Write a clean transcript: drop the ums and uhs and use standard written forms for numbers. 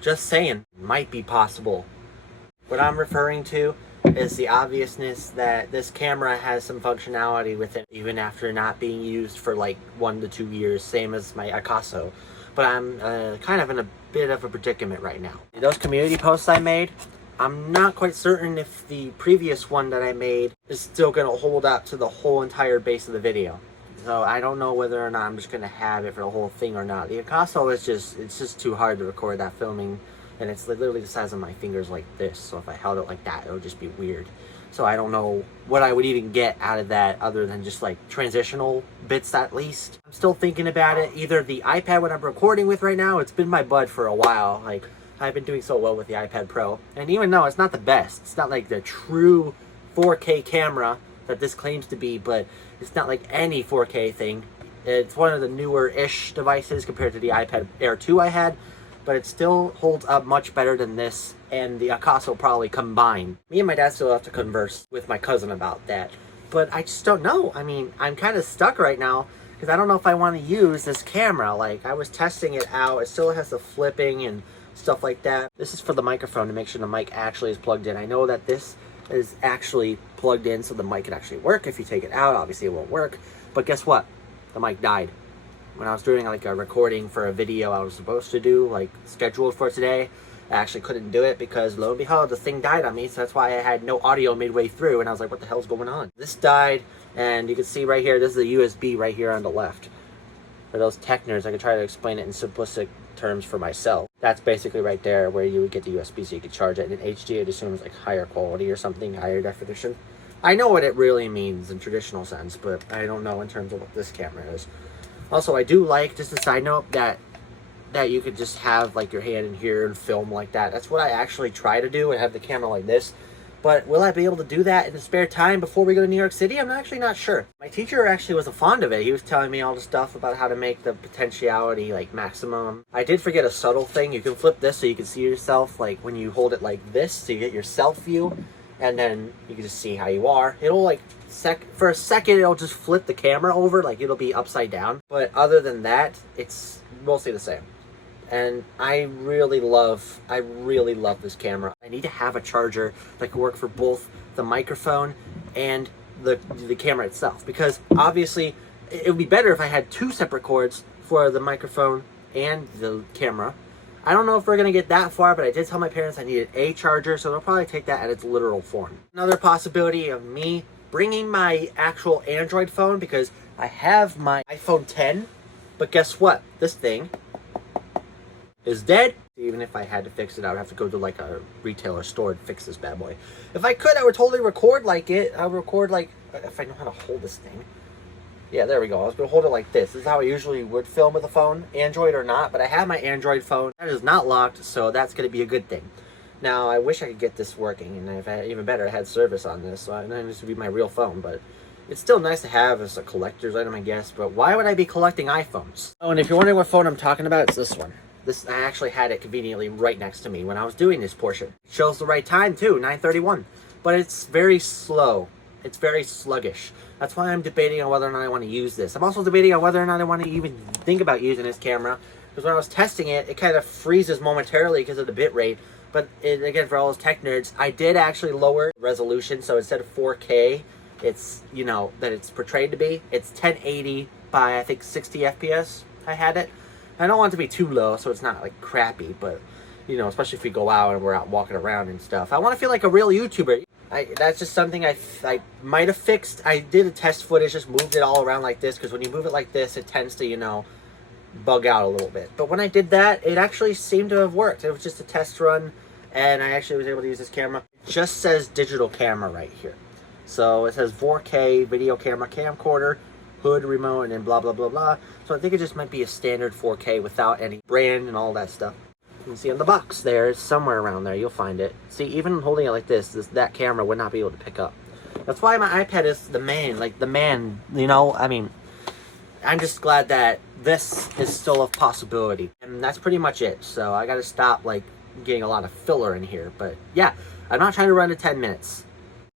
Just saying, might be possible. What I'm referring to is the obviousness that this camera has some functionality with it, even after not being used for like 1 to 2 years, same as my Akaso. But I'm kind of in a bit of a predicament right now. Those community posts I made, I'm not quite certain if the previous one that I made is still going to hold up to the whole entire base of the video. So I don't know whether or not I'm just going to have it for the whole thing or not. The Akaso is it's just too hard to record that filming, and it's literally the size of my fingers like this. So if I held it like that, it would just be weird. So I don't know what I would even get out of that other than just like transitional bits at least. I'm still thinking about it. Either the iPad what I'm recording with right now, it's been my bud for a while. Like, I've been doing so well with the iPad Pro. And even though it's not the best, it's not like the true 4K camera that this claims to be, but it's not like any 4K thing. It's one of the newer-ish devices compared to the iPad Air 2 I had, but it still holds up much better than this and the Akaso probably combined. Me and my dad still have to converse with my cousin about that, but I just don't know. I mean, I'm kind of stuck right now because I don't know if I want to use this camera. Like, I was testing it out. It still has the flipping and stuff like that. This is for the microphone to make sure the mic actually is plugged in. I know that this is actually plugged in so the mic can actually work. If you take it out, obviously it won't work. But guess what? The mic died. When I was doing like a recording for a video I was supposed to do, like scheduled for today, I actually couldn't do it because lo and behold, the thing died on me. So that's why I had no audio midway through, and I was like, what the hell's going on? This died, and you can see right here, this is the USB right here on the left. For those tech nerds, I could try to explain it in simplistic terms for myself. That's basically right there where you would get the USB so you could charge it. And in HD, it assumes like higher quality or something, higher definition. I know what it really means in traditional sense, but I don't know in terms of what this camera is. Also, I do like, just a side note, that you could just have like your hand in here and film like that. That's what I actually try to do, and have the camera like this. But will I be able to do that in the spare time before we go to New York City? I'm actually not sure. My teacher actually was fond of it. He was telling me all the stuff about how to make the potentiality like maximum. I did forget a subtle thing. You can flip this so you can see yourself like when you hold it like this, so you get your self view, and then you can just see how you are. It'll like for a second it'll just flip the camera over, like it'll be upside down. But other than that, it's mostly the same. And I really love this camera. I need to have a charger that can work for both the microphone and the camera itself, because obviously it would be better if I had 2 separate cords for the microphone and the camera. I don't know if we're going to get that far, but I did tell my parents I needed a charger, so they'll probably take that at its literal form. Another possibility of me bringing my actual Android phone, because I have my iPhone 10, but guess what? This thing is dead. Even if I had to fix it, I would have to go to like a retailer store and fix this bad boy. If I could, I would totally record like it. I would record like, if I know how to hold this thing. Yeah, there we go. I was going to hold it like this. This is how I usually would film with a phone, Android or not. But I have my Android phone. That is not locked, so that's going to be a good thing. Now, I wish I could get this working, and if I had, even better, I had service on this, so this would be my real phone. But it's still nice to have as a collector's item, I guess. But why would I be collecting iPhones? Oh, and if you're wondering what phone I'm talking about, it's this one. I actually had it conveniently right next to me when I was doing this portion. It shows the right time too, 9:31. But it's very slow. It's very sluggish. That's why I'm debating on whether or not I want to use this. I'm also debating on whether or not I want to even think about using this camera, because when I was testing it, it kind of freezes momentarily because of the bit rate. But again, for all those tech nerds, I did actually lower the resolution. So instead of 4K, it's, you know, that it's portrayed to be, it's 1080 by I think 60 FPS. I had it. I don't want it to be too low, so it's not like crappy, but you know, especially if we go out and we're out walking around and stuff. I want to feel like a real YouTuber. That's just something I might have fixed. I did a test footage, just moved it all around like this, because when you move it like this, it tends to, you know, bug out a little bit. But when I did that, it actually seemed to have worked. It was just a test run, and I actually was able to use this camera. It just says digital camera right here. So it says 4K video camera camcorder, hood remote, and then blah blah blah blah. So I think it just might be a standard 4K without any brand and all that stuff. You can see on the box there, it's somewhere around there, you'll find it. See, even holding it like this, that camera would not be able to pick up. That's why my iPad is the man, you know. I mean, I'm just glad that this is still a possibility. And that's pretty much it. So I gotta stop like getting a lot of filler in here. But yeah, I'm not trying to run to 10 minutes.